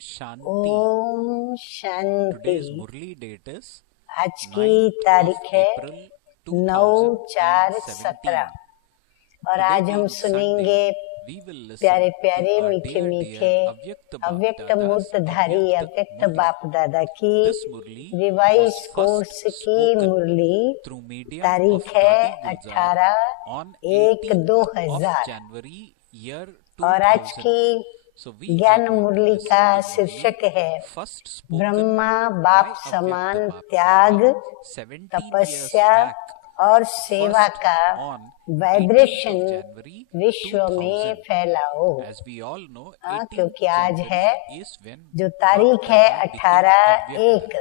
Shanti. Om Shanti. Today's Murli date is आज की तारीख है 9/4/17 और आज हम सुनेंगे प्यारे प्यारे मीठे मीठे अव्यक्त मूर्तधारी अव्यक्त बाप दादा की रिवाइज कोर्स की मुरली। तारीख है 18/1/2000 और आज की ज्ञान मुरली का शीर्षक है ब्रह्मा बाप समान त्याग, तपस्या और सेवा का वाइब्रेशन विश्व में फैलाओ। क्योंकि आज है जो तारीख है 18/1,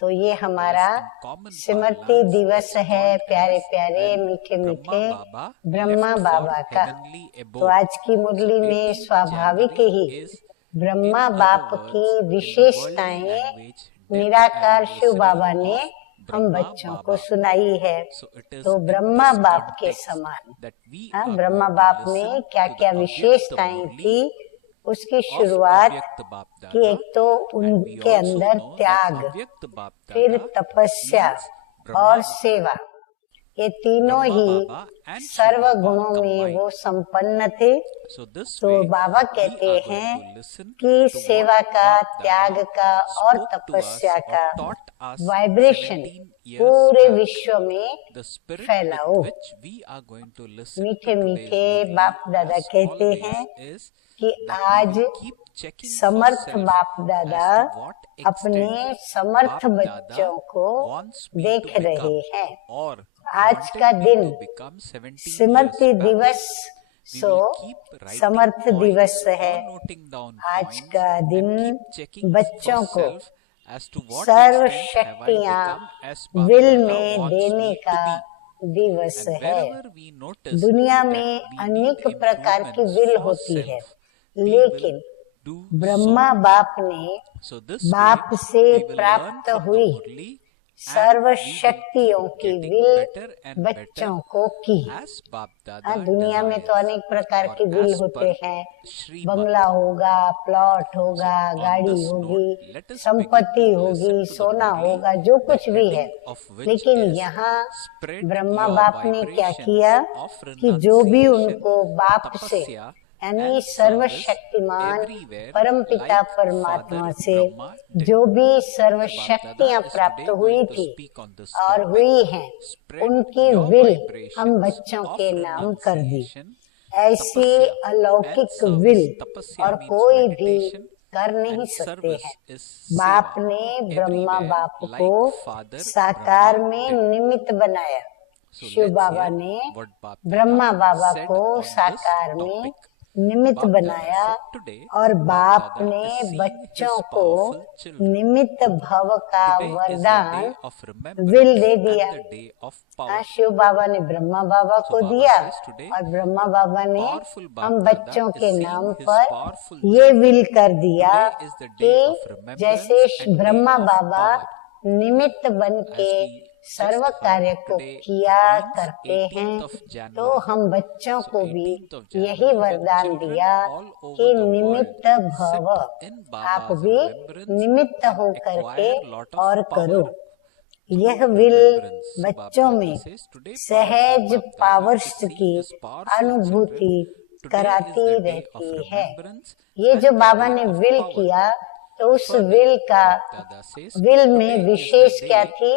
तो ये हमारा स्मृति दिवस है प्यारे प्यारे मीठे मीठे ब्रह्मा बाबा का। तो आज की मुरली में स्वाभाविक ही ब्रह्मा बाप की विशेषताएं निराकार शिव बाबा ने हम बच्चों को सुनाई है। तो ब्रह्मा बाप के समान ब्रह्मा बाप में क्या क्या विशेषताएं थी, उसकी शुरुआत की। एक तो उनके अंदर त्याग, फिर तपस्या और सेवा, ये तीनों ही सर्व गुणों में वो संपन्न थे। तो बाबा कहते हैं कि सेवा का, त्याग का और तपस्या का वाइब्रेशन पूरे विश्व में फैलाओ। मीठे मीठे बाप दादा कहते हैं कि आज समर्थ बाप दादा अपने समर्थ बच्चों को देख रहे हैं। आज का दिन स्मृति दिवस समर्थ दिवस है। आज का दिन बच्चों को सर्व शक्तियां विल में देने का दिवस है। दुनिया में अनेक प्रकार की विल होती है, लेकिन ब्रह्मा बाप ने बाप से प्राप्त हुई सर्व शक्तियों की विल बच्चों को की। दुनिया में तो अनेक प्रकार की विल होते हैं, बंगला होगा, प्लॉट होगा, गाड़ी होगी, संपत्ति होगी, सोना होगा, जो कुछ भी है। लेकिन यहाँ ब्रह्मा बाप ने क्या किया कि जो भी उनको बाप से यानी सर्वशक्तिमान परमपिता परमात्मा से जो भी सर्व शक्तियाँ प्राप्त हुई थी और हुई हैं, उनकी विल हम बच्चों के नाम कर दी। ऐसी अलौकिक विल और कोई भी कर नहीं सकते हैं। बाप ने ब्रह्मा बाप को साकार में निमित्त बनाया। शिव बाबा ने ब्रह्मा बाबा को साकार में निमित्त बनाया और बाप ने बच्चों को निमित्त भव का वरदान विल दे दिया। शिव बाबा ने ब्रह्मा बाबा को दिया और ब्रह्मा बाबा ने हम बच्चों के नाम पर ये विल कर दिया कि जैसे ब्रह्मा बाबा निमित्त बन के सर्व कार्य को किया करते हैं, तो हम बच्चों को भी यही वरदान दिया कि निमित्त भव, आप भी निमित्त हो करके और करो। यह विल बच्चों में सहज पावर्स की अनुभूति कराती रहती है। ये जो बाबा ने विल किया, तो उस विल में विशेष क्या थी?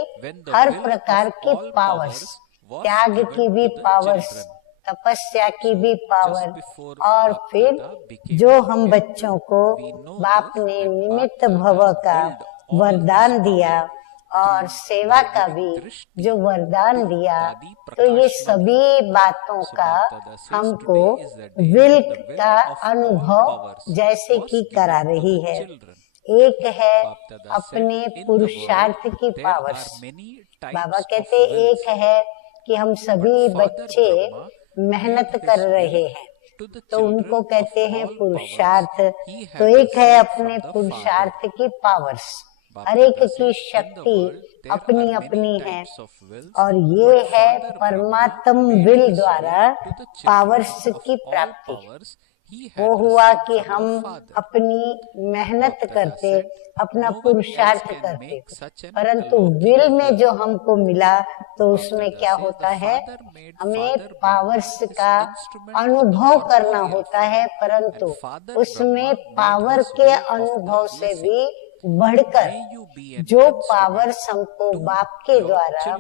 हर प्रकार की पावर्स, त्याग की भी पावर्स, तपस्या की भी पावर, और फिर जो हम बच्चों को बाप ने निमित्त भव का वरदान दिया और सेवा का भी जो वरदान दिया, तो ये सभी बातों का हमको विल का अनुभव जैसे कि करा रही है। एक है अपने पुरुषार्थ की पावर्स। बाबा कहते एक है कि हम सभी बच्चे मेहनत कर रहे हैं, तो उनको कहते हैं पुरुषार्थ। तो एक है अपने पुरुषार्थ की पावर्स, हर एक की शक्ति अपनी अपनी है, और ये है परमात्म विल द्वारा पावर्स की प्राप्ति। वो हुआ कि हम अपनी मेहनत करते, अपना पुरुषार्थ करते, परंतु विल में जो हमको मिला तो उसमें क्या होता है, हमें पावर्स का अनुभव करना होता है, परंतु उसमें पावर के अनुभव से भी बढ़कर जो पावर्स हमको बाप के द्वारा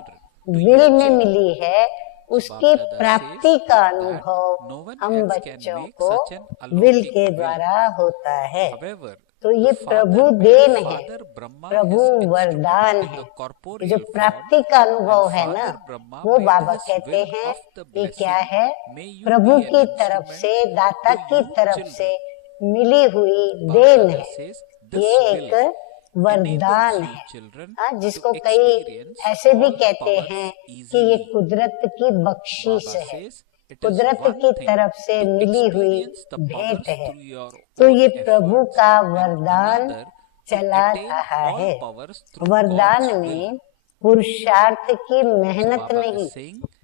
विल में मिली है, उसकी प्राप्ति का अनुभव हम बच्चों को विल के द्वारा होता है। तो ये प्रभु देन है, प्रभु वरदान है। जो प्राप्ति का अनुभव है ना, वो बाबा कहते हैं ये क्या है, प्रभु की तरफ से, दाता की तरफ से मिली हुई देन है। ये एक वरदान है, जिसको कई ऐसे भी कहते हैं कि ये कुदरत की बख्शिश है, कुदरत की तरफ से मिली हुई भेंट है। तो ये प्रभु का वरदान चला रहा है। वरदान में पुरुषार्थ की मेहनत नहीं,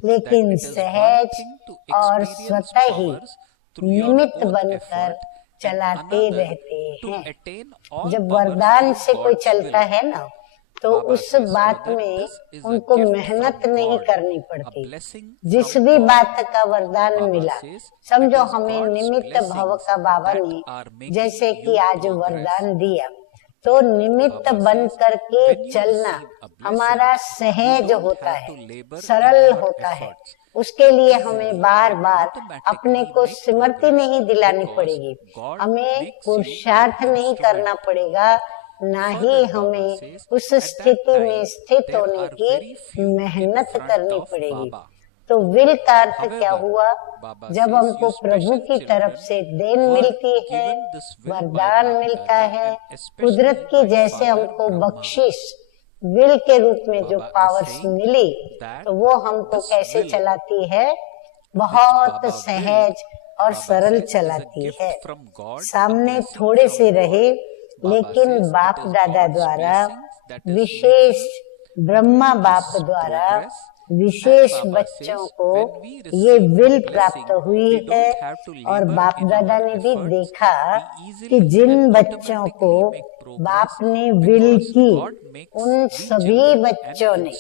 लेकिन सहज और स्वतः ही निमित्त बनकर चलाते रहते हैं। जब वरदान से कोई चलता है ना, तो उस बात में उनको मेहनत नहीं करनी पड़ती। जिस भी बात का वरदान मिला, समझो हमें निमित्त भव का बाबा ने जैसे कि आज वरदान दिया, तो निमित्त बन करके चलना हमारा सहज होता है, सरल होता है। उसके लिए हमें बार बार अपने को स्मृति नहीं दिलानी पड़ेगी, हमें पुरुषार्थ नहीं करना पड़ेगा, ना ही हमें उस स्थिति में स्थित होने की मेहनत करनी पड़ेगी। तो विल का अर्थ क्या हुआ, जब हमको प्रभु की तरफ से देन मिलती है, वरदान मिलता है, कुदरत की जैसे हमको बख्शिश विल के रूप में जो पावर्स मिली, तो वो हमको कैसे चलाती है, बहुत सहज और सरल चलाती है। सामने थोड़े से रहे, लेकिन बाप दादा द्वारा विशेष, ब्रह्मा बाप द्वारा विशेष बच्चों को ये विल प्राप्त हुई है। और बाप दादा ने भी देखा कि जिन बच्चों को बाप ने विल की, उन सभी बच्चों ने,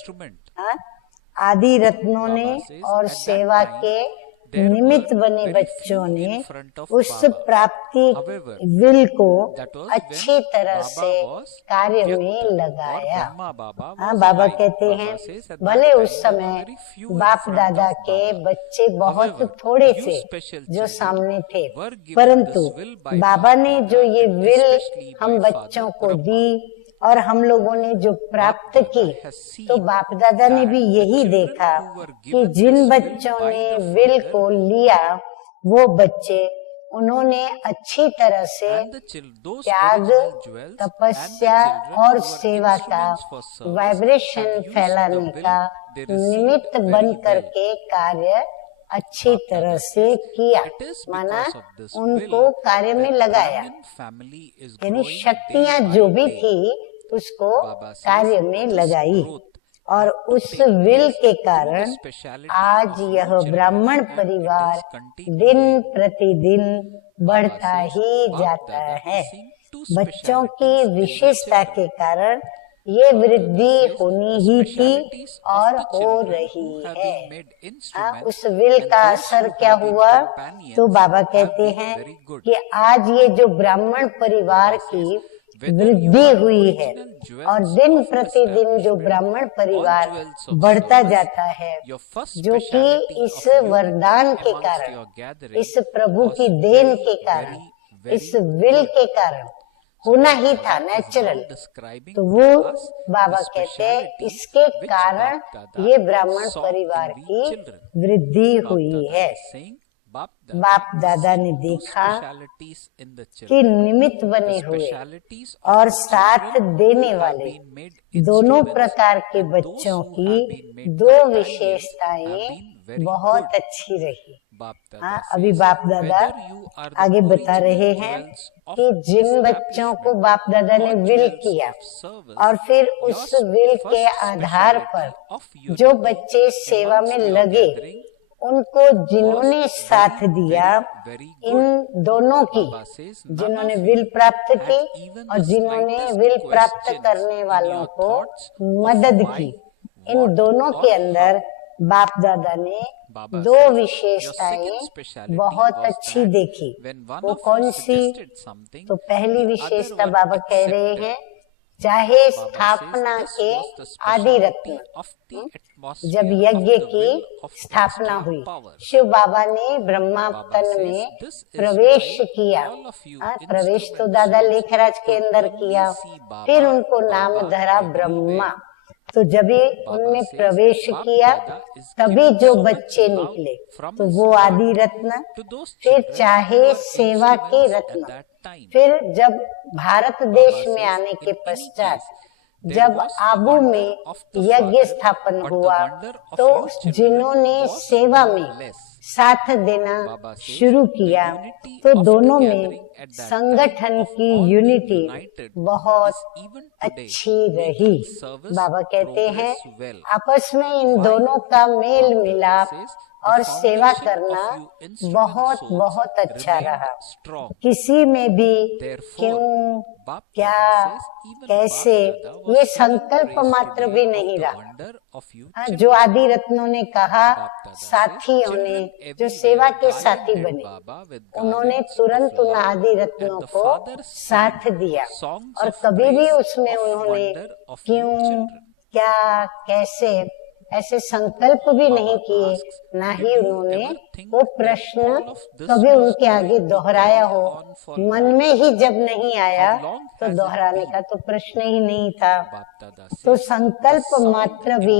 आदि रत्नों ने और सेवा के निमित्त बने बच्चों ने उस प्राप्ति विल को अच्छी तरह से कार्य में लगाया। हाँ, बाबा कहते हैं भले उस समय बाप दादा के बच्चे बहुत थोड़े थे जो सामने थे, परंतु बाबा ने जो ये विल हम बच्चों को दी और हम लोगों ने जो प्राप्त की, तो बाप दादा ने भी यही देखा कि जिन बच्चों ने विल को लिया, वो बच्चे, उन्होंने अच्छी तरह से त्याग, तपस्या और सेवा का वाइब्रेशन फैलाने का निमित्त बन करके कार्य अच्छी तरह से किया, माना उनको कार्य में लगाया। यानी शक्तियां जो भी थी उसको कार्य में लगाई, और उस विल के कारण आज यह ब्राह्मण परिवार दिन प्रतिदिन बढ़ता ही जाता है। बच्चों की विशेषता के कारण ये वृद्धि होनी ही थी और हो रही है। उस विल का असर क्या हुआ, तो बाबा कहते हैं कि आज ये जो ब्राह्मण परिवार की वृद्धि हुई है, और दिन प्रतिदिन जो ब्राह्मण परिवार बढ़ता जाता है, जो कि इस वरदान के कारण, इस प्रभु की देन के कारण, इस विल के कारण होना ही था, नेचुरल। तो वो बाबा कहते हैं इसके कारण ये ब्राह्मण परिवार की वृद्धि हुई है। बाप दादा ने देखा कि निमित्त बने हुए और साथ देने वाले दोनों प्रकार के बच्चों की दो विशेषताएं बहुत अच्छी रही। हाँ, अभी बाप दादा आगे बता रहे हैं कि जिन बच्चों को बाप दादा ने विल किया, और फिर उस विल के आधार पर जो बच्चे सेवा में लगे, उनको जिन्होंने साथ दिया, इन दोनों की, जिन्होंने विल प्राप्त की और जिन्होंने विल प्राप्त करने वालों को मदद की, इन दोनों के अंदर बाप दादा ने दो विशेषताएं बहुत अच्छी देखी। वो कौन सी? तो पहली विशेषता बाबा कह रहे हैं, चाहे स्थापना के आदि रत्न, जब यज्ञ की स्थापना हुई, शिव बाबा ने ब्रह्मा तन में प्रवेश किया। प्रवेश तो दादा लेखराज के अंदर किया, फिर उनको नाम धरा ब्रह्मा। तो जब उनमें प्रवेश किया तभी जो बच्चे निकले, तो वो आदि रत्न, फिर चाहे सेवा के रत्न, फिर जब भारत देश में आने के पश्चात जब आबू में यज्ञ स्थापन हुआ, तो जिन्होंने सेवा में साथ देना शुरू किया, तो दोनों में संगठन की यूनिटी बहुत अच्छी रही। बाबा कहते हैं आपस में इन दोनों का मेल मिलाप और सेवा करना बहुत बहुत अच्छा रहा। किसी में भी क्यों, क्या, कैसे, ये संकल्प मात्र भी नहीं रहा। जो आदि रत्नों ने कहा, साथियों ने जो सेवा के साथी बने, उन्होंने तुरंत उन आदि रत्नों को साथ दिया और कभी भी उसमें उन्होंने क्यों, क्या, कैसे ऐसे संकल्प भी नहीं किए, ना ही उन्होंने वो प्रश्न कभी उनके आगे दोहराया हो। मन में ही जब नहीं आया तो दोहराने का तो प्रश्न ही नहीं था। तो संकल्प मात्र भी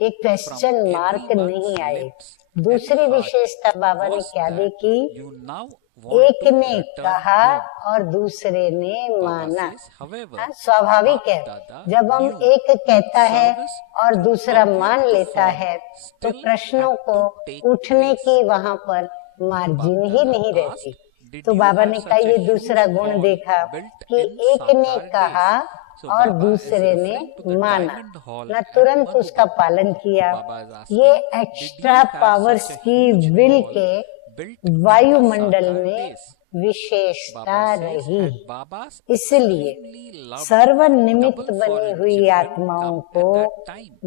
एक क्वेश्चन मार्क नहीं आए। दूसरी विशेषता बाबा ने क्या देखी? एक ने कहा और दूसरे ने माना। स्वाभाविक है, जब हम एक कहता है और दूसरा मान लेता है तो प्रश्नों को उठने की वहां पर मार्जिन ही नहीं रहती। तो बाबा ने कहा ये दूसरा गुण देखा कि एक ने कहा और दूसरे ने माना, न तुरंत उसका पालन किया। ये एक्स्ट्रा पावर्स की विल के वायुमंडल में विशेषता रही। इसलिए सर्वनिमित्त बनी हुई आत्माओं को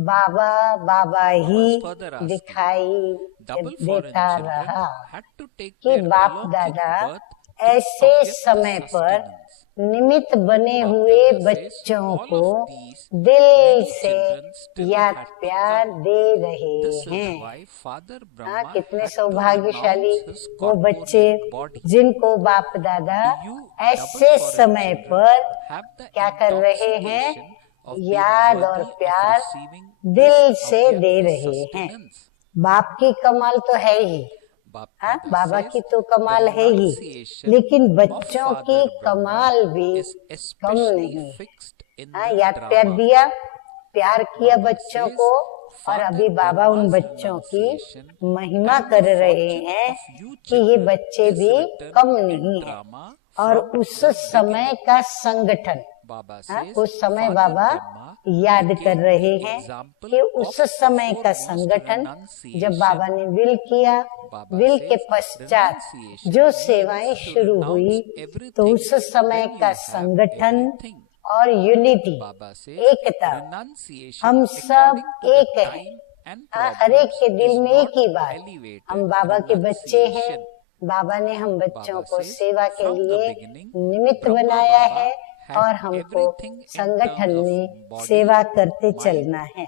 बाबा बाबा ही दिखाई देता रहा कि बाप दादा ऐसे समय पर निमित्त बने हुए बच्चों को दिल से याद प्यार दे रहे हैं। कितने सौभाग्यशाली वो बच्चे जिनको बाप दादा ऐसे समय पर क्या कर रहे हैं? याद और प्यार दिल से दे रहे हैं। बाप की कमाल तो है ही, बाबा की तो कमाल है ही, लेकिन बच्चों की कमाल भी कम नहीं। याद प्यार दिया, प्यार किया बच्चों को, और अभी बाबा उन बच्चों की महिमा कर रहे हैं कि ये बच्चे भी कम नहीं है। और उस समय का संगठन, उस समय बाबा याद कर रहे हैं कि उस समय का संगठन जब बाबा ने विल किया, विल के पश्चात जो सेवाएं शुरू हुई, तो उस समय का संगठन और यूनिटी, एकता, हम सब एक हैं। हर एक के दिल में एक ही बात, हम बाबा के बच्चे हैं। बाबा ने हम बच्चों को सेवा के लिए निमित्त बनाया है और हमको संगठन में सेवा करते चलना है।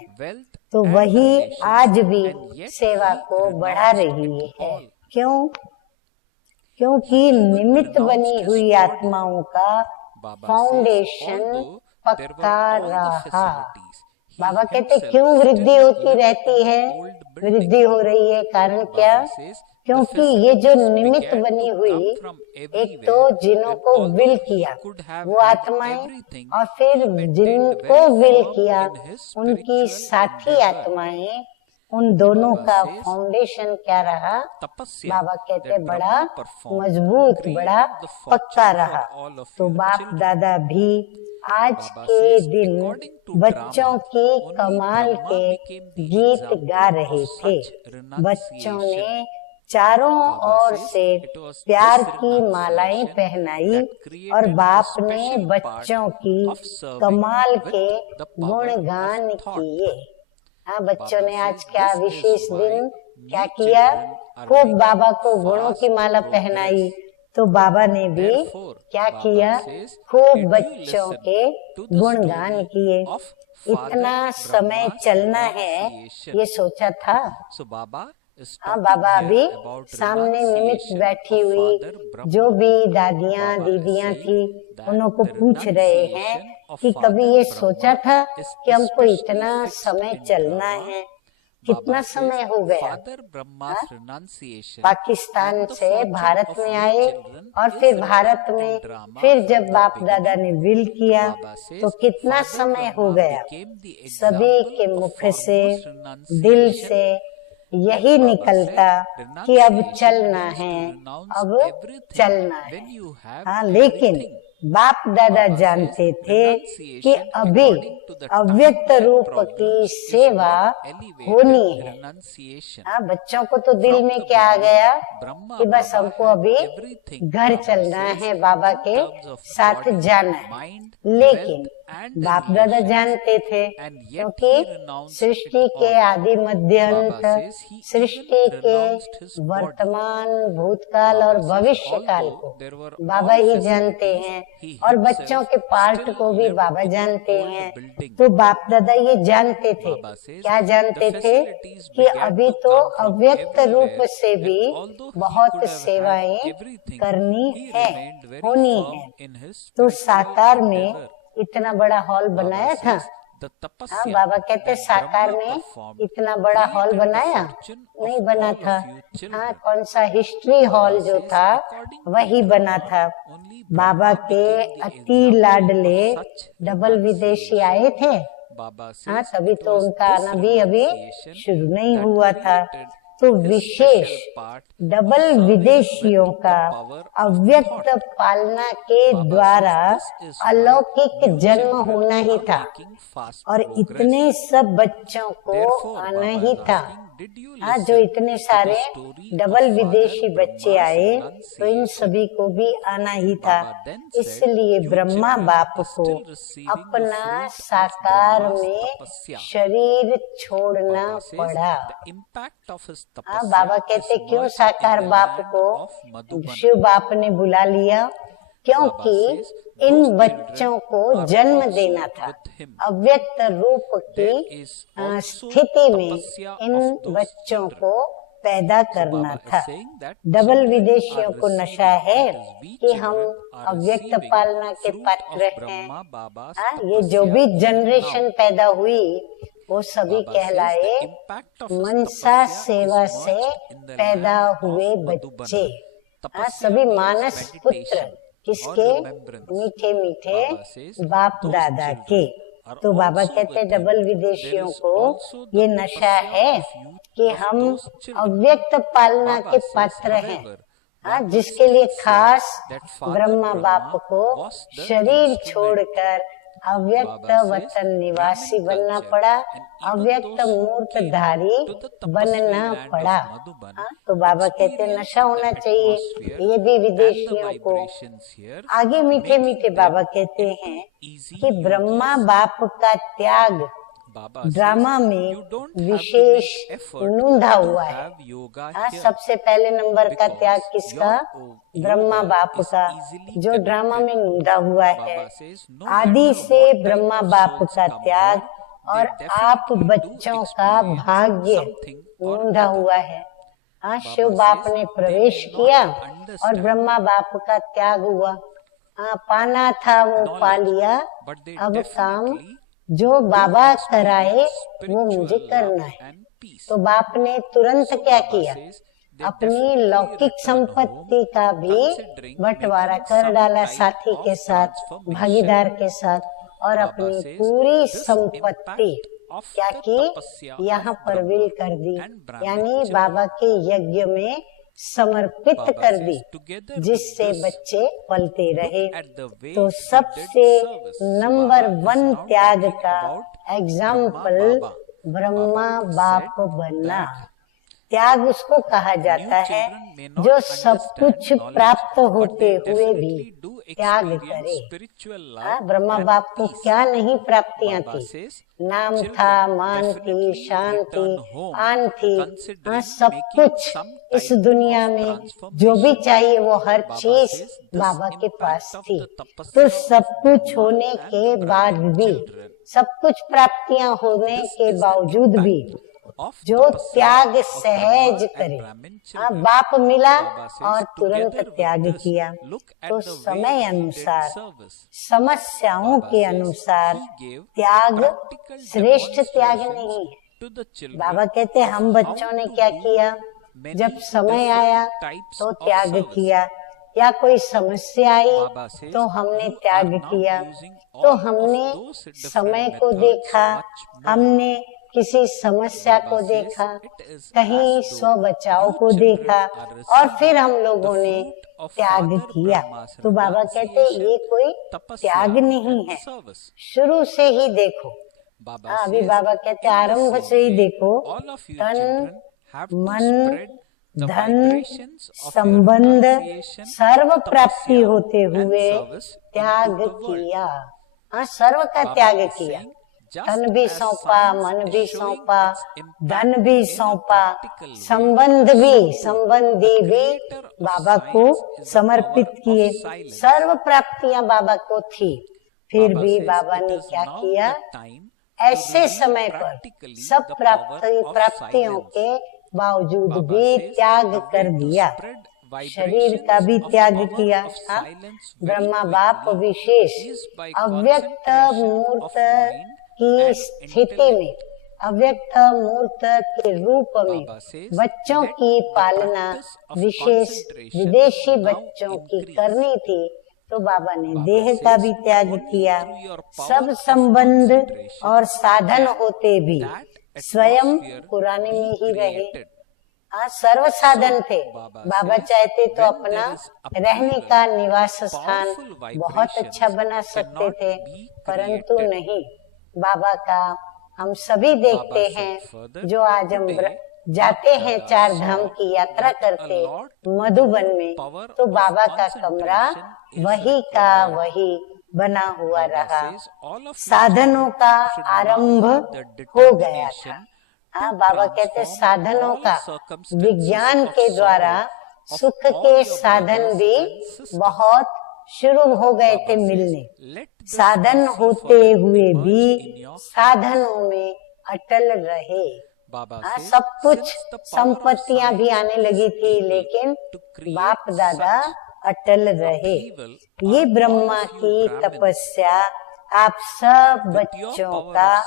तो वही आज भी सेवा को बढ़ा रही है। क्यों? क्योंकि निमित्त बनी हुई आत्माओं का फाउंडेशन पक्का रहा। बाबा कहते क्यों वृद्धि होती रहती है? वृद्धि हो रही है, कारण क्या? क्योंकि ये जो निमित्त बनी हुई, एक तो जिन्हों को विल किया वो आत्माएं, और फिर जिनको विल किया उनकी साथी आत्माएं, उन दोनों का फाउंडेशन क्या रहा? बाबा कहते बड़ा मजबूत, बड़ा पक्का रहा। तो बाप दादा भी आज के दिन बच्चों की कमाल के गीत गा रहे थे। बच्चों ने चारों ओर से प्यार की मालाएं पहनाई और बाप ने बच्चों की कमाल के गुणगान किए। हाँ, बच्चों ने आज क्या विशेष दिन क्या किया? खूब बाबा को गुणों की माला पहनाई। तो बाबा ने भी क्या किया? खूब बच्चों के गुणगान किए। इतना समय चलना है ये सोचा था। हाँ, बाबा अभी सामने निमित्त बैठी हुई जो भी दादियाँ दीदियाँ थी उनको पूछ रहे हैं कि कभी ये सोचा था कि हमको इतना समय चलना है? कितना समय हो गया? पाकिस्तान से भारत में आए और फिर भारत में फिर जब बाप दादा ने विल किया तो कितना समय हो गया? सभी के मुख से दिल से यही निकलता कि अब चलना है, अब चलना है। हाँ, लेकिन बाप दादा जानते थे कि अभी अव्यक्त रूप की सेवा होनी है। हाँ, बच्चों को तो दिल में क्या आ गया कि बस हमको अभी घर चलना है, बाबा के साथ जाना है। लेकिन बाप दादा जानते थे क्योंकि सृष्टि के आदि मध्य अंत, सृष्टि के वर्तमान भूतकाल और भविष्य काल को बाबा ही जानते हैं और बच्चों के पार्ट को भी बाबा जानते हैं। तो बाप दादा ये जानते थे, क्या जानते थे कि अभी तो अव्यक्त रूप से भी बहुत सेवाएं करनी है, होनी है। तो साकार में इतना बड़ा हॉल बनाया था। हाँ, बाबा कहते साकार में इतना बड़ा हॉल बनाया नहीं बना था। हाँ, कौन सा हिस्ट्री हॉल जो था वही बना था। बाबा के अति लाडले डबल विदेशी आए थे। हाँ, तभी तो उनका आना भी अभी शुरू नहीं हुआ था। तो विशेष डबल विदेशियों का अव्यक्त पालना के द्वारा अलौकिक जन्म होना ही था और इतने सब बच्चों को आना ही था। हाँ, जो इतने सारे डबल विदेशी बच्चे आए तो इन सभी को भी आना ही था। इसलिए ब्रह्मा बाप को अपना साकार में शरीर छोड़ना पड़ा। हाँ, बाबा कहते क्यों साकार बाप को शिव बाप ने बुला लिया? क्योंकि इन बच्चों को जन्म देना था। अव्यक्त रूप की स्थिति में इन बच्चों को पैदा करना था। डबल विदेशियों को नशा है कि हम अव्यक्त पालना के पात्र हैं। ये जो भी जनरेशन पैदा हुई वो सभी कहलाए मनसा सेवा से पैदा हुए बच्चे। सभी मानस पुत्र किसके? मीठे मीठे बाप दादा के। तो बाबा कहते डबल विदेशियों को ये नशा है कि हम अव्यक्त पालना के पात्र हैं। हाँ, जिसके लिए खास ब्रह्मा बाप को शरीर छोड़कर अव्यक्त वतन निवासी बनना पड़ा, अव्यक्त मूर्तधारी बनना पड़ा। तो बाबा कहते नशा होना चाहिए ये भी विदेशियों को। आगे मीठे मीठे बाबा कहते हैं कि ब्रह्मा बाप का त्याग ड्रामा में विशेष नूंधा हुआ है। सबसे पहले नंबर का त्याग किसका? ब्रह्मा बाप का, जो ड्रामा में नूंधा हुआ है। आदि से ब्रह्मा बाप का त्याग और आप बच्चों का भाग्य नूंधा हुआ है। हाँ, शिव बाप ने प्रवेश किया और ब्रह्मा बाप का त्याग हुआ। हाँ, पाना था वो पा लिया, अब काम जो बाबा कराए वो मुझे करना है। तो बाप ने तुरंत क्या किया? अपनी लौकिक संपत्ति का भी बंटवारा कर डाला साथी के साथ, भागीदार के साथ, और अपनी पूरी संपत्ति क्या की? यहाँ पर विल कर दी। यानी बाबा के यज्ञ में समर्पित कर दी, जिससे बच्चे पलते रहे। तो सबसे नंबर 1 त्याग का एग्जाम्पल ब्रह्मा बाप बनना। त्याग उसको कहा जाता है जो सब कुछ प्राप्त होते हुए भी त्याग करे। ब्रह्मा बाप को क्या नहीं प्राप्तियां थी, नाम था, मान थी, शान थी, आन थी, सब कुछ इस दुनिया में जो भी चाहिए वो हर चीज बाबा के पास थी। तो सब कुछ होने के बाद भी, सब कुछ प्राप्तियां होने के बावजूद भी जो त्याग सहज करे। बाप मिला और तुरंत त्याग किया। तो समय अनुसार, समस्याओं के अनुसार त्याग श्रेष्ठ त्याग नहीं है। बाबा कहते हम बच्चों ने क्या किया, जब समय आया तो त्याग किया, या कोई समस्या आई तो हमने त्याग किया। तो हमने समय को देखा, हमने किसी समस्या को देखा, कहीं स्व बचाव को देखा, और फिर हम लोगों ने त्याग किया। तो बाबा कहते ये कोई त्याग नहीं है, शुरू से ही देखो। अभी बाबा कहते आरंभ से ही देखो, तन मन धन संबंध सर्व प्राप्ति होते हुए त्याग किया। सर्व का त्याग किया, तन भी सौंपा, मन भी सौंपा, धन भी सौंपा, संबंधी भी बाबा को समर्पित किए। सर्व प्राप्तियां बाबा को थी, फिर भी बाबा ने क्या किया, ऐसे समय पर सब प्राप्तियों के बावजूद भी त्याग कर दिया। शरीर का भी त्याग किया। ब्रह्मा बाप विशेष अव्यक्त मूर्त की स्थिति में, अव्यक्त मूर्त के रूप में बच्चों की पालना, विशेष विदेशी बच्चों की करनी थी। तो बाबा ने देह का भी त्याग किया। सब संबंध और साधन होते भी स्वयं पुराने में ही रहे। सर्व साधन थे। बाबा चाहते तो अपना रहने का निवास स्थान बहुत अच्छा बना सकते थे, परंतु नहीं। बाबा का हम सभी देखते हैं, जो आज हम जाते हैं 4 धाम की यात्रा करते मधुबन में, तो बाबा का कमरा वही का वही बना हुआ रहा। साधनों का आरंभ हो गया था। बाबा कहते साधनों का, विज्ञान के द्वारा सुख के साधन भी बहुत शुरू हो गए थे मिलने। साधन होते हुए भी साधनों में अटल रहे। सब कुछ संपत्तियां भी आने लगी थी, लेकिन बाप दादा अटल रहे। ये ब्रह्मा की तपस्या आप सब बच्चों का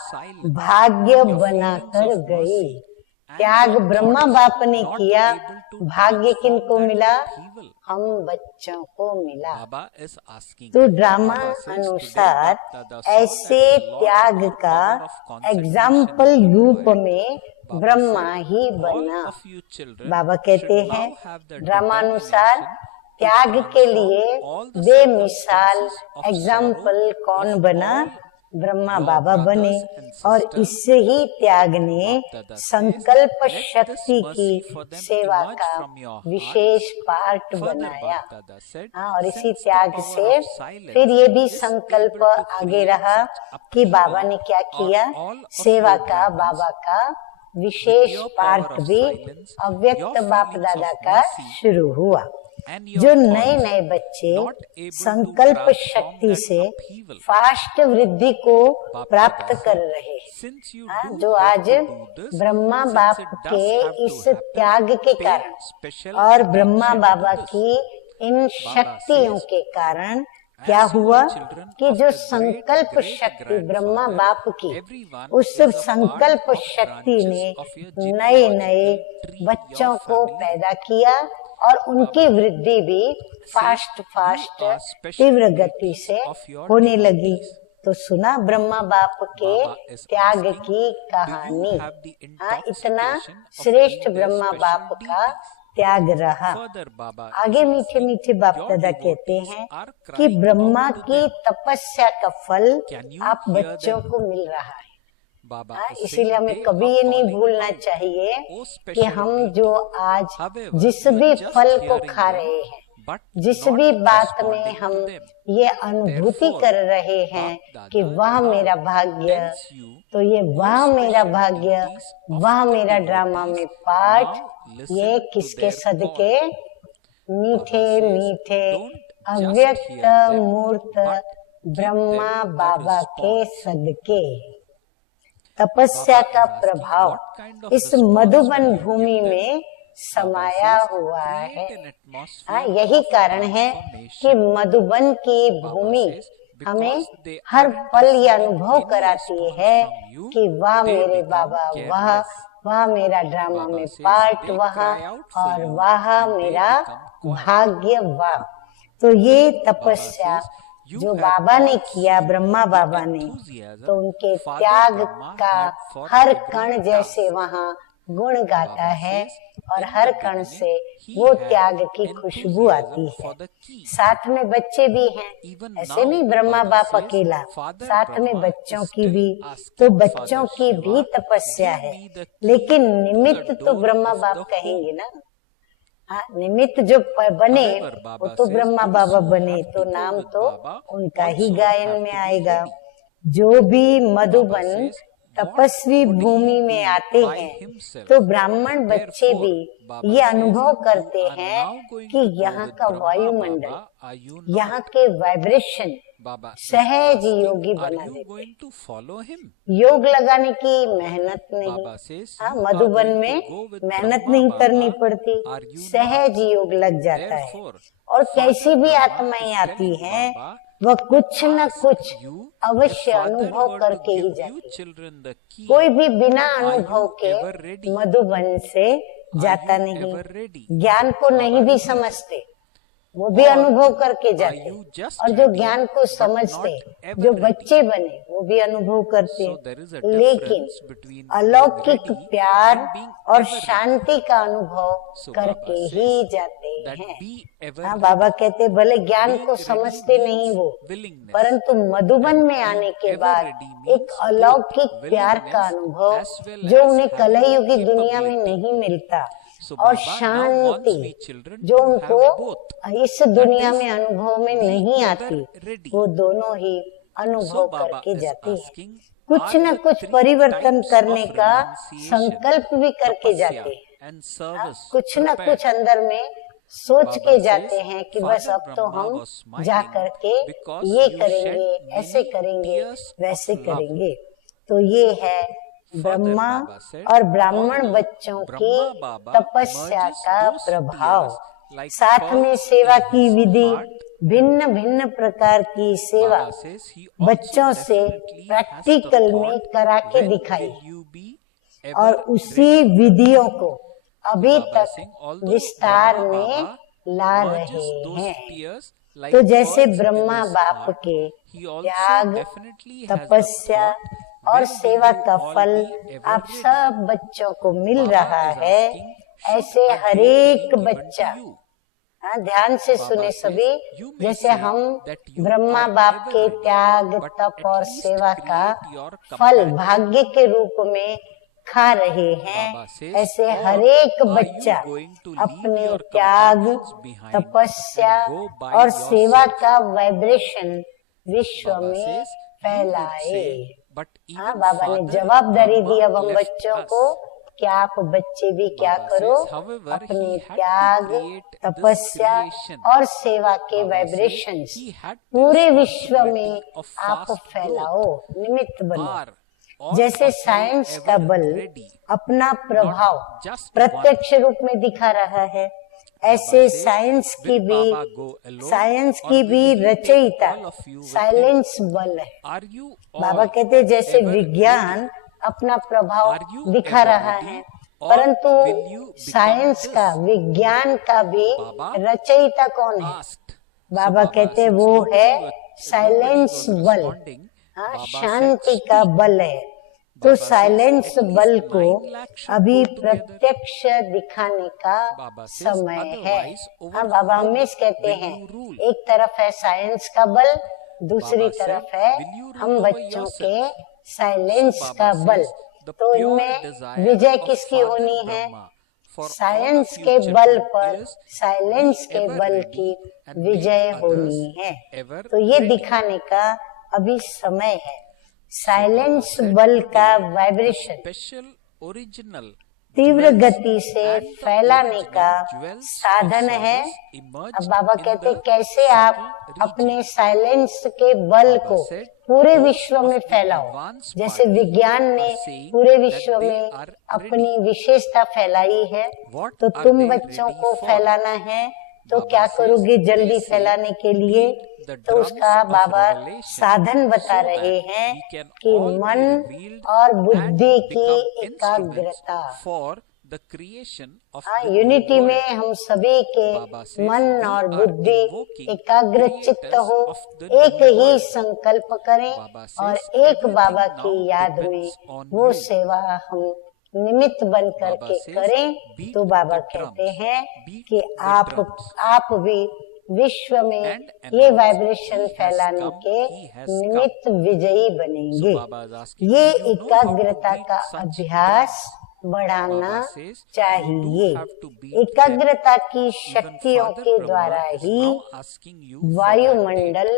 भाग्य बनाकर गई। त्याग ब्रह्मा बाप ने किया, भाग्य किनको मिला, हम बच्चों को मिला। तो ड्रामा अनुसार ऐसे त्याग का एग्जाम्पल रूप में ब्रह्मा ही बना। बाबा कहते हैं ड्रामा अनुसार त्याग के लिए बेमिसाल एग्जाम्पल कौन बना, ब्रह्मा बाबा बने। और इससे ही त्याग ने संकल्प शक्ति की सेवा का विशेष पार्ट बनाया। और इसी त्याग से फिर ये भी संकल्प आगे रहा कि बाबा ने क्या किया, सेवा का बाबा का विशेष पार्ट भी अव्यक्त बाप दादा का शुरू हुआ। जो नए नए बच्चे संकल्प शक्ति से फास्ट वृद्धि को प्राप्त कर रहे हैं, जो आज ब्रह्मा बाप के इस त्याग के कारण और ब्रह्मा बाबा की इन शक्तियों के कारण क्या हुआ कि जो संकल्प शक्ति ब्रह्मा बाप की, उस संकल्प शक्ति ने नए नए बच्चों को पैदा किया और उनकी वृद्धि भी फास्ट तीव्र गति से होने लगी। तो सुना ब्रह्मा बाप के त्याग की कहानी। इतना श्रेष्ठ ब्रह्मा बाप का त्याग रहा। आगे मीठे मीठे बाप दादा कहते हैं कि ब्रह्मा की तपस्या का फल आप बच्चों को मिल रहा है। इसीलिए हमें कभी ये नहीं भूलना चाहिए कि हम जो आज जिस भी फल को खा रहे हैं, जिस भी बात में हम ये अनुभूति कर रहे हैं कि वह मेरा भाग्य, तो ये वह मेरा भाग्य, वह मेरा ड्रामा में पाठ, ये किसके सदके? मीठे मीठे अव्यक्त मूर्त ब्रह्मा बाबा के सदके। तपस्या का प्रभाव इस मधुबन भूमि में समाया हुआ है। यही कारण है कि मधुबन की भूमि हमें हर पल ये अनुभव कराती है कि वाह मेरे बाबा, वाह मेरा ड्रामा में पार्ट, और वाह मेरा भाग्य, वाह। तो ये तपस्या जो बाबा ने किया, ब्रह्मा बाबा ने, तो उनके त्याग का हर कण जैसे वहाँ गुण गाता है और हर कण से वो त्याग की खुशबू आती है। साथ में बच्चे भी हैं, ऐसे नहीं ब्रह्मा बाप अकेला, साथ में बच्चों की भी, तो बच्चों की भी तपस्या है। लेकिन निमित्त तो ब्रह्मा बाप कहेंगे ना। निमित्त जो बने वो तो ब्रह्मा बाबा बने, तो नाम तो उनका ही गायन में आएगा। जो भी मधुबन तपस्वी भूमि में आते हैं तो ब्राह्मण बच्चे भी ये अनुभव करते हैं कि यहाँ का वायुमंडल, यहाँ के वाइब्रेशन सहज योगी बना देते। योग लगाने की मेहनत नहीं, मधुबन में मेहनत नहीं करनी पड़ती, सहज योग लग जाता है। और कैसी भी आत्माएं आती हैं वह कुछ न कुछ अवश्य अनुभव करके ही जाती। कोई भी बिना अनुभव के मधुबन से जाता नहीं। ज्ञान को नहीं भी समझते, वो भी अनुभव करके जाते। और जो ज्ञान को समझते, जो बच्चे बने, वो भी अनुभव करते। लेकिन अलौकिक प्यार और शांति का अनुभव करके ही जाते हैं। बाबा कहते भले ज्ञान को समझते नहीं वो, परंतु मधुबन में आने के बाद एक अलौकिक प्यार का अनुभव जो उन्हें कलयुगी दुनिया में नहीं मिलता, और शांति जो उनको इस दुनिया में अनुभव में नहीं आती, वो दोनों ही अनुभव करके जाते हैं। कुछ न कुछ परिवर्तन करने का संकल्प भी करके जाते हैं। कुछ न कुछ अंदर में सोच के जाते हैं कि बस अब तो हम जा करके ये करेंगे, ऐसे करेंगे, वैसे करेंगे। तो ये है ब्रह्मा और ब्राह्मण बच्चों की तपस्या का प्रभाव। साथ में सेवा की विधि, भिन्न भिन्न प्रकार की सेवा बच्चों से प्रैक्टिकल में करा के दिखाई, और उसी विधियों को अभी तक विस्तार में ला रहे हैं। तो जैसे ब्रह्मा बाप के त्याग, तपस्या और सेवा का फल आप सब बच्चों को मिल रहा है, ऐसे हरेक बच्चा, ध्यान से सुने सभी, जैसे हम ब्रह्मा बाप के त्याग, तप और सेवा का फल भाग्य के रूप में खा रहे हैं, ऐसे हरेक बच्चा अपने त्याग, तपस्या और सेवा का वाइब्रेशन विश्व में फैलाए। बाबा ने जवाबदारी दी अब हम बच्चों को कि आप बच्चे भी क्या करो, अपने त्याग, तपस्या और सेवा के वाइब्रेशंस पूरे विश्व में आप फैलाओ, निमित्त बनो। जैसे साइंस का बल अपना प्रभाव प्रत्यक्ष रूप में दिखा रहा है, ऐसे साइंस की भी रचयिता साइलेंस बल है। बाबा कहते हैं जैसे विज्ञान अपना प्रभाव दिखा रहा है, परंतु साइंस का, विज्ञान का भी रचयिता कौन है? बाबा कहते वो है साइलेंस बल, शांति का बल है। तो साइलेंस बल को अभी प्रत्यक्ष दिखाने का समय है। हाँ, बाबा हमेशा कहते हैं एक तरफ है साइंस का बल, दूसरी तरफ है हम बच्चों के साइलेंस का बल। तो इनमें विजय किसकी होनी है? साइंस के बल पर साइलेंस के बल की विजय होनी है। तो ये दिखाने का अभी समय है। साइलेंस बल का वाइब्रेशन तीव्र गति से फैलाने का साधन है। अब बाबा कहते कैसे आप अपने साइलेंस के बल को पूरे विश्व में फैलाओ। जैसे विज्ञान ने पूरे विश्व में अपनी विशेषता फैलाई है, तो तुम बच्चों को फैलाना है। तो क्या करोगे जल्दी फैलाने के लिए? तो उसका बाबा साधन बता रहे हैं कि मन और बुद्धि की एकाग्रता। यूनिटी में हम सभी के मन और बुद्धि एकाग्र चित्त हो, एक ही संकल्प करें और एक बाबा की याद में वो सेवा हम निमित्त बन करके करें। तो बाबा कहते हैं कि आप भी विश्व में ये वाइब्रेशन फैलाने के निमित्त विजयी बनेंगे। ये एकाग्रता का अभ्यास बढ़ाना चाहिए। एकाग्रता की शक्तियों के द्वारा ही वायुमंडल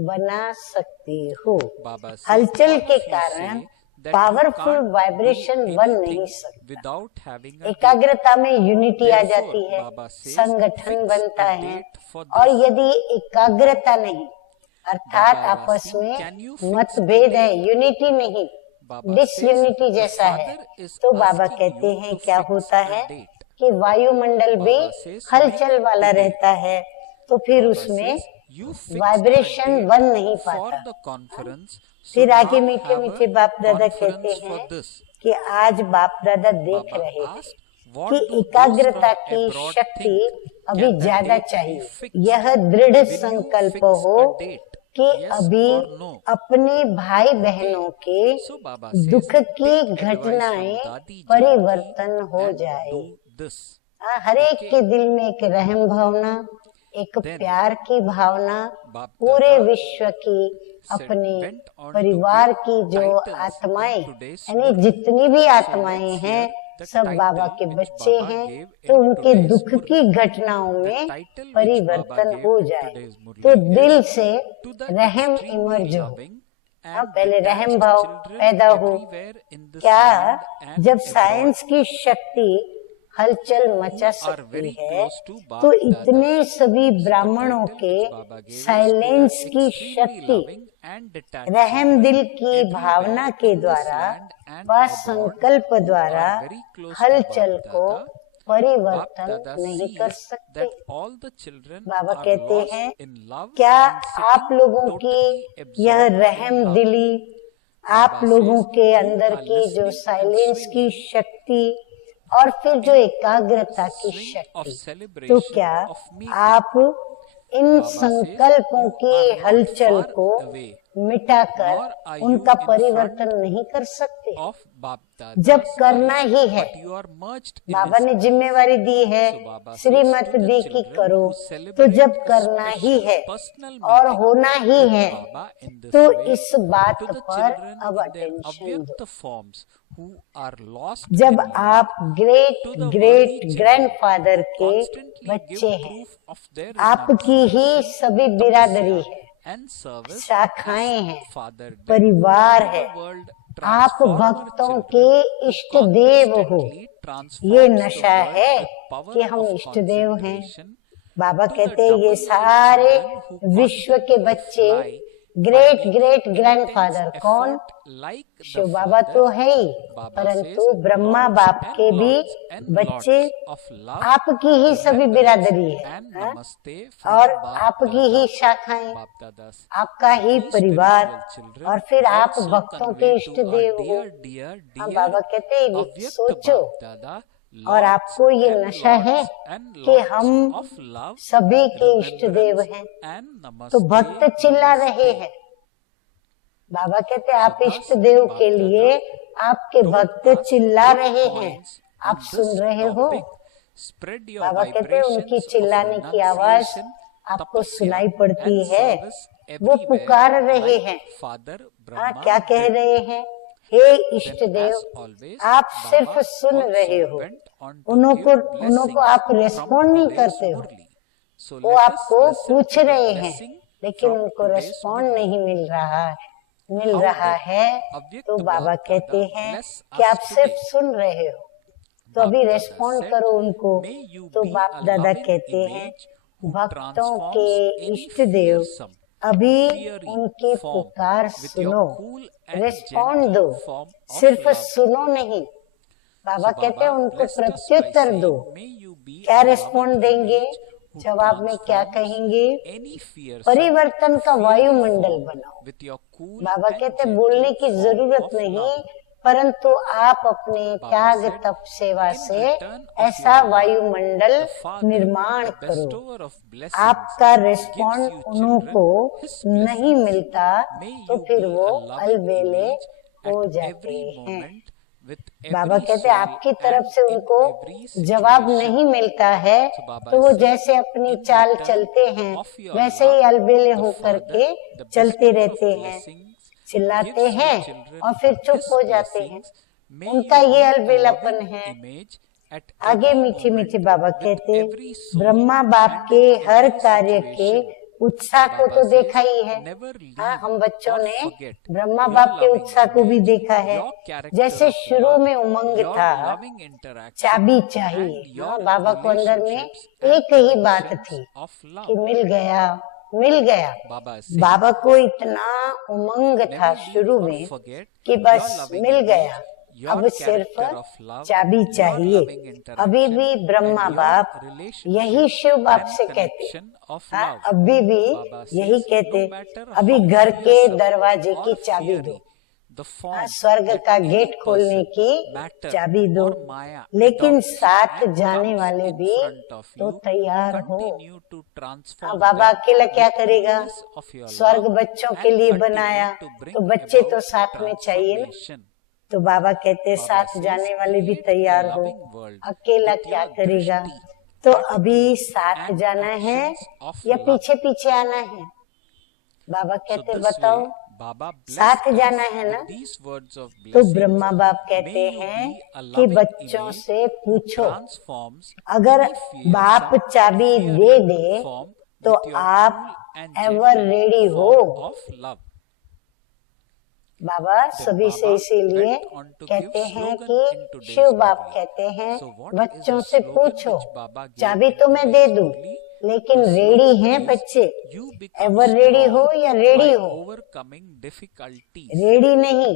बना सकते हो। हलचल के कारण पावरफुल वाइब्रेशन बन नहीं सकता। एकाग्रता में यूनिटी आ जाती है, संगठन बनता है। और यदि एकाग्रता नहीं, अर्थात आपस में मतभेद है, यूनिटी नहीं, डिसयूनिटी जैसा है, तो बाबा कहते हैं क्या होता है कि वायुमंडल भी हलचल वाला रहता है। तो फिर उसमें वाइब्रेशन बन नहीं पाता। फिर आगे मीठे मीठे बाप दादा कहते हैं कि आज बाप दादा देख रहे हैं कि एकाग्रता की शक्ति अभी ज्यादा चाहिए। यह दृढ़ संकल्प हो कि अभी अपने भाई बहनों के दुख की घटनाएं परिवर्तन हो जाए। हर एक के दिल में एक रहम भावना, एक प्यार की भावना, पूरे विश्व की, अपने परिवार की जो आत्माएं, यानी जितनी भी आत्माएं हैं सब बाबा के बच्चे हैं, तो उनके दुख की घटनाओं में परिवर्तन हो जाए। तो दिल से रहम इमर्ज हो। पहले रहम भाव पैदा हो। क्या जब साइंस की शक्ति हलचल मचा सकती है, तो इतने सभी ब्राह्मणों के साइलेंस की शक्ति रहम दिल की भावना के द्वारा व संकल्प द्वारा हलचल को परिवर्तन नहीं कर सकते। बाबा कहते हैं क्या आप लोगों की यह रहम दिली, आप लोगों के अंदर की जो साइलेंस की शक्ति और फिर जो एकाग्रता की शक्ति, तो क्या आप इन संकल्पों की हलचल को मिटाकर उनका परिवर्तन नहीं कर सकते? जब करना ही है, बाबा ने जिम्मेवारी दी है, श्रीमत दी कि करो, तो जब करना ही है और होना ही है, तो इस बात पर अब अटेंशन दो। जब आप ग्रेट ग्रेट ग्रैंडफादर के बच्चे हैं, आपकी ही सभी बिरादरी है, शाखाएं हैं, परिवार है, आप भक्तों के इष्ट देव हो। ये नशा है कि हम इष्ट देव हैं। बाबा कहते हैं ये सारे विश्व के बच्चे ग्रेट ग्रेट ग्रैंडफादर कौन? शिव बाबा तो है ही, परंतु ब्रह्मा बाप के भी बच्चे आपकी ही सभी बिरादरी है, और आपकी ही शाखाएं, आपका ही परिवार, और फिर आप भक्तों के इष्ट देव हो। बाबा कहते हैं सोचो, और आपको ये नशा है कि हम सभी के इष्ट देव हैं। तो भक्त चिल्ला रहे हैं। बाबा कहते आप इष्ट देव के लिए आपके भक्त चिल्ला रहे हैं, आप सुन रहे हो? बाबा कहते हैं उनकी चिल्लाने की आवाज आपको सुनाई पड़ती है, वो पुकार रहे हैं। हाँ, क्या कह रहे हैं? हे इष्ट देव, आप सिर्फ सुन रहे हो, उनको आप रेस्पॉन्ड नहीं करते हो। वो आपको पूछ रहे हैं लेकिन उनको रेस्पॉन्ड नहीं मिल रहा है। तो बाबा कहते हैं कि आप सिर्फ सुन रहे हो, तो अभी रेस्पॉन्ड करो उनको। तो बाप दादा कहते हैं भक्तों के इष्ट देव, अभी उनकी पुकार सुनो, रेस्पॉन्ड दो, सिर्फ सुनो नहीं। बाबा कहते हैं उनको प्रत्युत्तर दो। क्या रेस्पॉन्ड देंगे? जवाब में क्या कहेंगे? परिवर्तन का वायुमंडल बनाओ। बाबा कहते हैं बोलने की जरूरत नहीं, परंतु आप अपने त्याग तप सेवा से ऐसा वायुमंडल निर्माण करो। आपका रेस्पॉन्ड उनको नहीं मिलता तो फिर वो अलबेले हो जाते हैं। बाबा कहते हैं आपकी तरफ से उनको जवाब नहीं मिलता है तो वो जैसे अपनी चाल चलते हैं वैसे ही अलबेले होकर के चलते रहते हैं, चिल्लाते हैं और फिर चुप हो जाते हैं। उनका ये अलबेलापन है। आगे मीठे मीठे बाबा कहते ब्रह्मा बाप के हर कार्य के उत्साह को तो देखा ही है। हाँ, हम बच्चों ने ब्रह्मा बाप के उत्साह को भी देखा है। जैसे शुरू में उमंग था, चाबी चाहिए। हाँ, बाबा को अंदर में एक ही बात थी कि मिल गया। बाबा को इतना उमंग था शुरू में कि बस मिल गया, अब सिर्फ चाबी चाहिए। अभी भी ब्रह्मा बाप यही शिव बाप से कहते, हाँ, अभी भी यही कहते, अभी घर के दरवाजे की चाबी दो, हाँ, स्वर्ग का गेट खोलने की चाबी दो। लेकिन साथ जाने वाले भी तो तैयार हो। हाँ, बाबा अकेला क्या करेगा? स्वर्ग बच्चों के लिए बनाया तो बच्चे तो साथ में चाहिए ना। तो बाबा कहते साथ जाने वाले भी तैयार हो, अकेला क्या करेगा? तो अभी साथ जाना है या पीछे पीछे आना है? बाबा कहते बताओ, साथ जाना है ना? तो ब्रह्मा बाप कहते हैं कि बच्चों से पूछो, अगर बाप चाबी दे दे तो आप एवर रेडी हो? बाबा सभी से इसीलिए कहते हैं कि शिव बाप कहते हैं बच्चों से पूछो, चाबी तो मैं दे दूं लेकिन रेडी हैं बच्चे? एवर रेडी हो या रेडी हो? रेडी नहीं,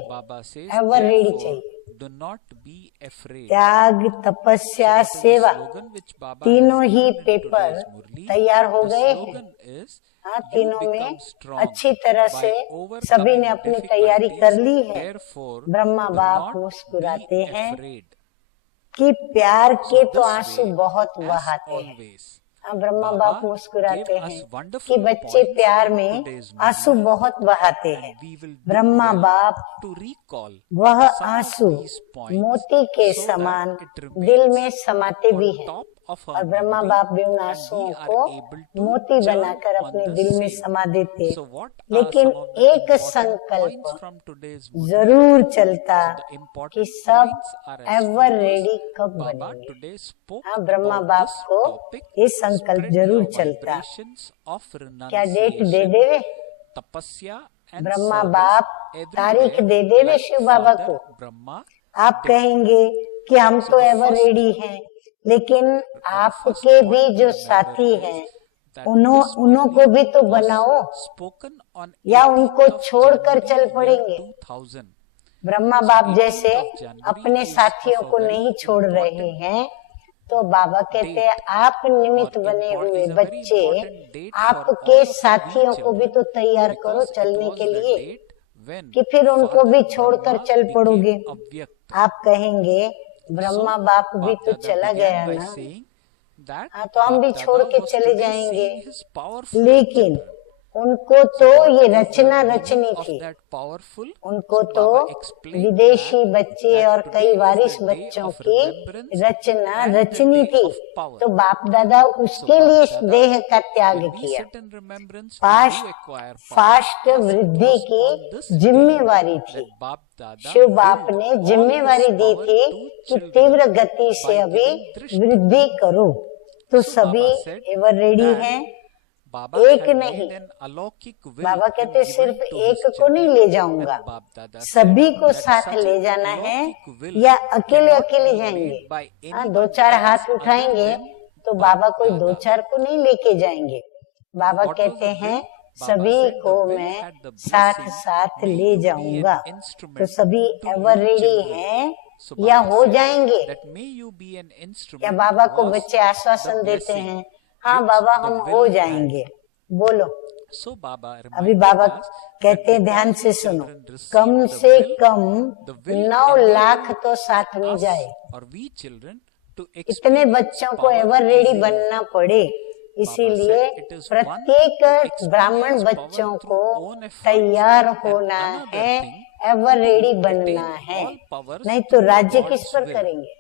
एवर रेडी चाहिए। त्याग तपस्या सेवा तीनों ही पेपर तैयार हो गए हैं। हाँ, तीनों में अच्छी तरह से सभी ने अपनी तैयारी कर ली है। ब्रह्मा बाप मुस्कुराते हैं कि प्यार के तो आंसू बहुत बहाते हैं। हाँ, ब्रह्मा बाप मुस्कुराते हैं कि बच्चे प्यार में आंसू बहुत बहाते हैं। ब्रह्मा बाप वह आंसू मोती के समान दिल में समाते भी हैं और ब्रह्मा बाप भी उन आंसुओं को मोती बनाकर अपने दिल में समा देते। लेकिन एक संकल्प जरूर चलता कि सब एवर रेडी कब बनेंगे। हाँ, ब्रह्मा बाप को ये संकल्प जरूर चलता। क्या डेट दे देवे? ब्रह्मा बाप तारीख दे देवे शिव बाबा को। आप कहेंगे कि हम तो एवर रेडी हैं, लेकिन आपके भी जो साथी हैं उन्हों को भी तो बनाओ, या उनको छोड़कर चल पड़ेंगे? ब्रह्मा बाप जैसे अपने साथियों को नहीं छोड़ रहे हैं तो बाबा कहते हैं आप निमित्त बने हुए बच्चे आपके साथियों को भी तो तैयार करो चलने के लिए, कि फिर उनको भी छोड़कर चल पड़ोगे। आप कहेंगे ब्रह्मा बाप भी तो चला गया ना, हाँ, तो हम भी छोड़ के चले जाएंगे। लेकिन उनको तो ये रचना रचनी थी, उनको तो विदेशी बच्चे और कई वारिस बच्चों की रचना रचनी थी, तो बाप दादा उसके लिए इस देह का त्याग किया। फास्ट वृद्धि की जिम्मेवारी थी, शिव बाप ने जिम्मेवारी दी थी कि तीव्र गति से अभी वृद्धि करो। तो सभी एवर रेडी हैं, एक नहीं। बाबा कहते सिर्फ एक को नहीं ले जाऊंगा, सभी को साथ ले जाना है, या अकेले अकेले जाएंगे। हाँ, 2-4 हाथ उठाएंगे तो बाबा कोई 2-4 को नहीं लेके जाएंगे। बाबा कहते हैं सभी को मैं साथ साथ ले जाऊंगा। तो सभी एवर रेडी हैं या हो जाएंगे? या बाबा को बच्चे आश्वासन देते हैं हाँ बाबा हम हो जाएंगे, बोलो। अभी बाबा कहते हैं ध्यान से सुनो, कम से कम 9 लाख तो साथ में जाए। इतने बच्चों को एवर रेडी बनना पड़े, इसीलिए प्रत्येक ब्राह्मण बच्चों को तैयार होना है, एवर रेडी बनना है, नहीं तो राज्य किस पर करेंगे।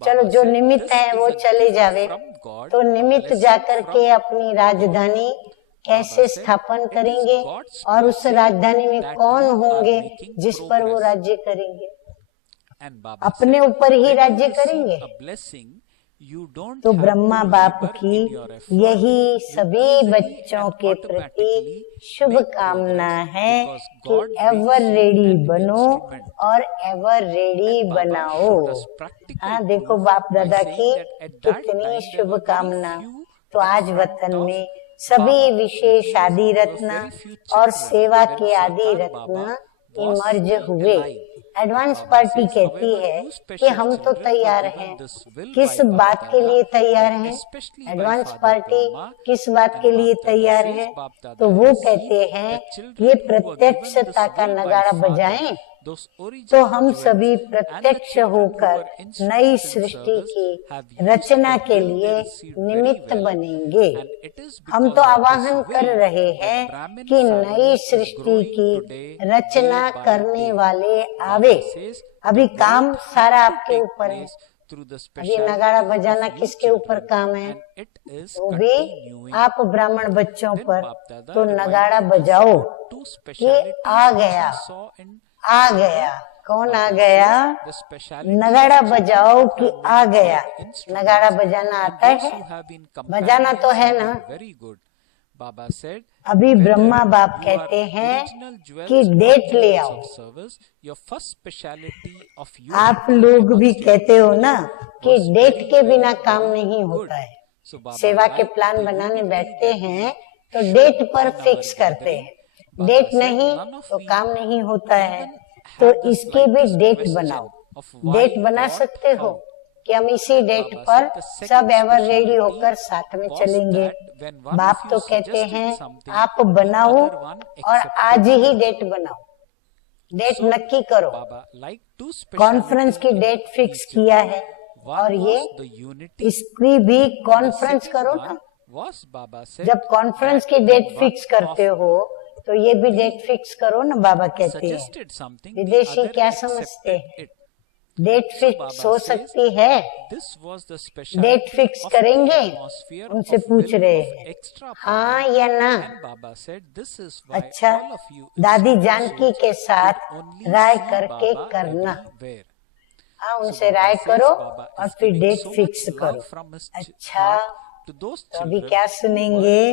चलो जो निमित्त है वो चले जावे, तो निमित्त जाकर के अपनी राजधानी कैसे स्थापन करेंगे और उस राजधानी में कौन होंगे जिस पर वो राज्य करेंगे? अपने ऊपर ही राज्य करेंगे। तो ब्रह्मा बाप की यही सभी बच्चों के प्रति शुभ कामना है कि एवर रेडी बनो और एवर रेडी बनाओ। हाँ देखो बाप दादा की कितनी शुभ कामना। तो आज वतन में सभी विशेष आदि रत्न और सेवा के आदि रत्न इमर्ज हुए। एडवांस पार्टी कहती है कि हम तो तैयार हैं। किस बात के लिए तैयार हैं? एडवांस पार्टी किस बात के लिए तैयार है? तो वो कहते हैं ये प्रत्यक्षता का नगाड़ा बजाएं, तो हम सभी प्रत्यक्ष होकर नई सृष्टि की रचना के लिए निमित्त बनेंगे। हम तो आवाहन कर रहे हैं कि नई सृष्टि की रचना करने वाले आवे। अभी काम सारा आपके ऊपर है। अभी नगाड़ा बजाना किसके ऊपर काम है? वो भी आप ब्राह्मण बच्चों पर। तो नगाड़ा बजाओ कि आ गया, आ गया। कौन आ गया? नगाड़ा बजाओ कि आ गया। नगाड़ा बजाना आता है? बजाना तो है ना। अभी ब्रह्मा बाप कहते हैं कि डेट ले आओ। आप लोग भी कहते हो ना कि डेट के बिना काम नहीं होता है। सेवा के प्लान बनाने बैठते हैं तो डेट पर फिक्स करते हैं, डेट नहीं तो काम नहीं होता है। तो इसकी भी डेट बनाओ। डेट बना सकते हो कि हम इसी डेट पर सब एवर रेडी होकर साथ में चलेंगे। बाप तो कहते हैं आप बनाओ और आज ही डेट बनाओ, डेट नक्की करो। कॉन्फ्रेंस की डेट फिक्स किया है और ये इसकी भी कॉन्फ्रेंस करो ना। जब कॉन्फ्रेंस की डेट फिक्स करते हो तो ये भी डेट फिक्स करो ना। बाबा कहते हैं विदेशी क्या समझते हैं, डेट फिक्स हो सकती है, डेट फिक्स करेंगे, उनसे पूछ रहे हैं हाँ या ना। अच्छा, दादी जानकी के साथ राय करके करना। हाँ, उनसे राय करो और फिर डेट फिक्स करो। अच्छा, तो अभी क्या सुनेंगे?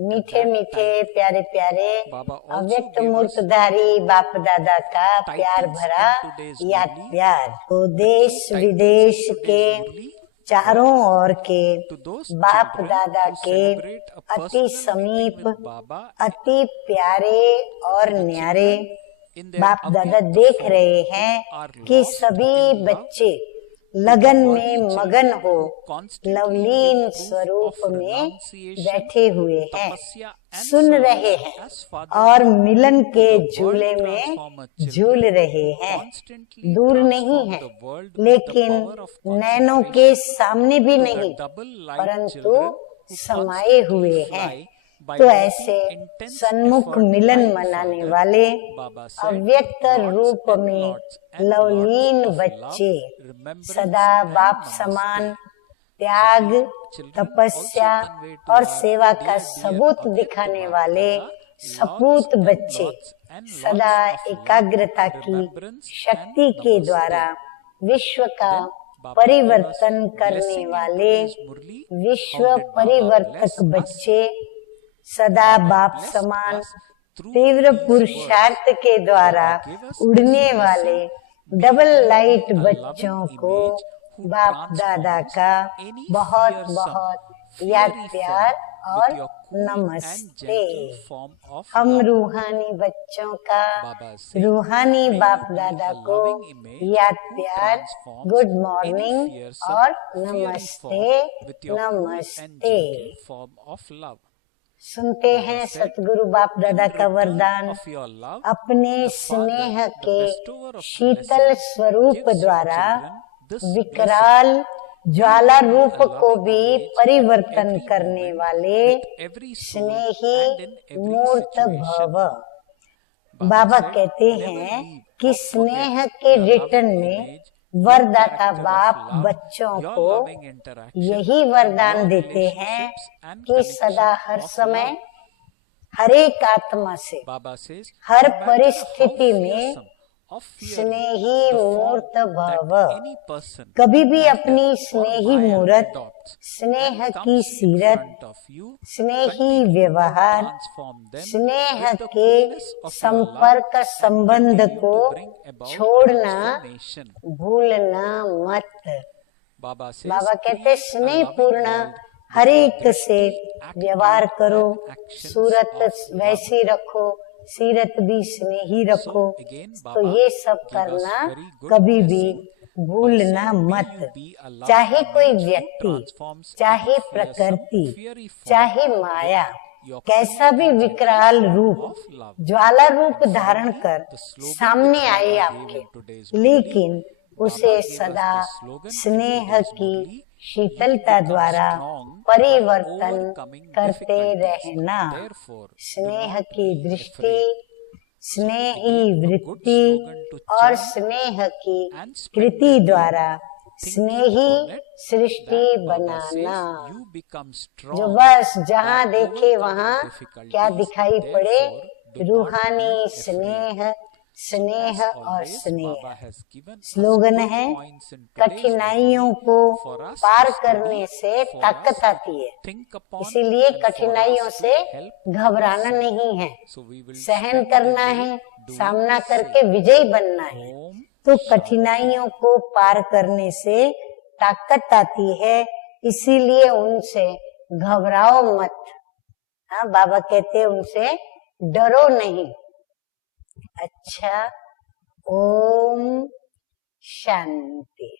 मीठे मीठे प्यारे प्यारे अव्यक्त मूर्तधारी बाप दादा का प्यार भरा याद प्यार। तो देश विदेश के चारों ओर के बाप दादा के अति समीप, अति प्यारे और न्यारे बाप दादा देख रहे हैं कि सभी बच्चे लगन में मगन हो, लवलीन स्वरूप में बैठे हुए हैं, सुन रहे हैं और मिलन के झूले में झूल रहे हैं। दूर नहीं है, लेकिन नैनों के सामने भी नहीं, परंतु समाये हुए हैं। तो ऐसे सन्मुख मिलन मनाने वाले अव्यक्त रूप में लवलीन बच्चे सदा बाप समान त्याग, तपस्या और सेवा का सबूत दिखाने वाले सपूत बच्चे सदा एकाग्रता की शक्ति के द्वारा विश्व का परिवर्तन करने वाले विश्व परिवर्तक बच्चे सदा बाप समान तीव्र पुरुषार्थ के द्वारा उड़ने वाले डबल लाइट बच्चों को बाप दादा का बहुत बहुत याद प्यार और नमस्ते। हम रूहानी बच्चों का रूहानी बाप दादा को याद प्यार, गुड मॉर्निंग और नमस्ते नमस्ते। सुनते हैं सतगुरु बाप दादा का वरदान। अपने स्नेह के शीतल स्वरूप द्वारा विकराल ज्वाला रूप को भी परिवर्तन करने वाले स्नेही मूर्त भव। बाबा कहते हैं कि स्नेह के रिटर्न में वरदाता बाप बच्चों को यही वरदान देते हैं कि सदा हर समय हर एक आत्मा से हर परिस्थिति में स्नेही मूर्त भव। कभी भी अपनी स्नेही मूर्त, स्नेह की सीरत, स्नेही व्यवहार, स्नेह के संपर्क संबंध को छोड़ना भूलना मत। बाबा कहते स्नेह पूर्ण हर एक से व्यवहार करो, सूरत वैसी रखो, सीरत भी स्नेही रखो। तो ये सब करना कभी भी भूलना मत। चाहे कोई व्यक्ति, चाहे प्रकृति, चाहे माया कैसा भी विकराल रूप, ज्वाला रूप धारण कर सामने आए आपके, लेकिन उसे सदा स्नेह की शीतलता द्वारा परिवर्तन करते रहना। स्नेह की दृष्टि, स्नेही वृत्ति और स्नेह की कृति द्वारा स्नेही सृष्टि बनाना। जो बस जहाँ देखे वहाँ क्या दिखाई पड़े, रूहानी स्नेह, स्नेह और स्नेह। स्लोगन है कठिनाइयों को पार करने से ताकत आती है, इसीलिए कठिनाइयों से घबराना नहीं है, सहन करना है, सामना करके विजयी बनना है। तो कठिनाइयों को पार करने से ताकत आती है, इसीलिए उनसे घबराओ मत। हाँ, बाबा कहते हैं उनसे डरो नहीं। अच्छा, ओम शांति।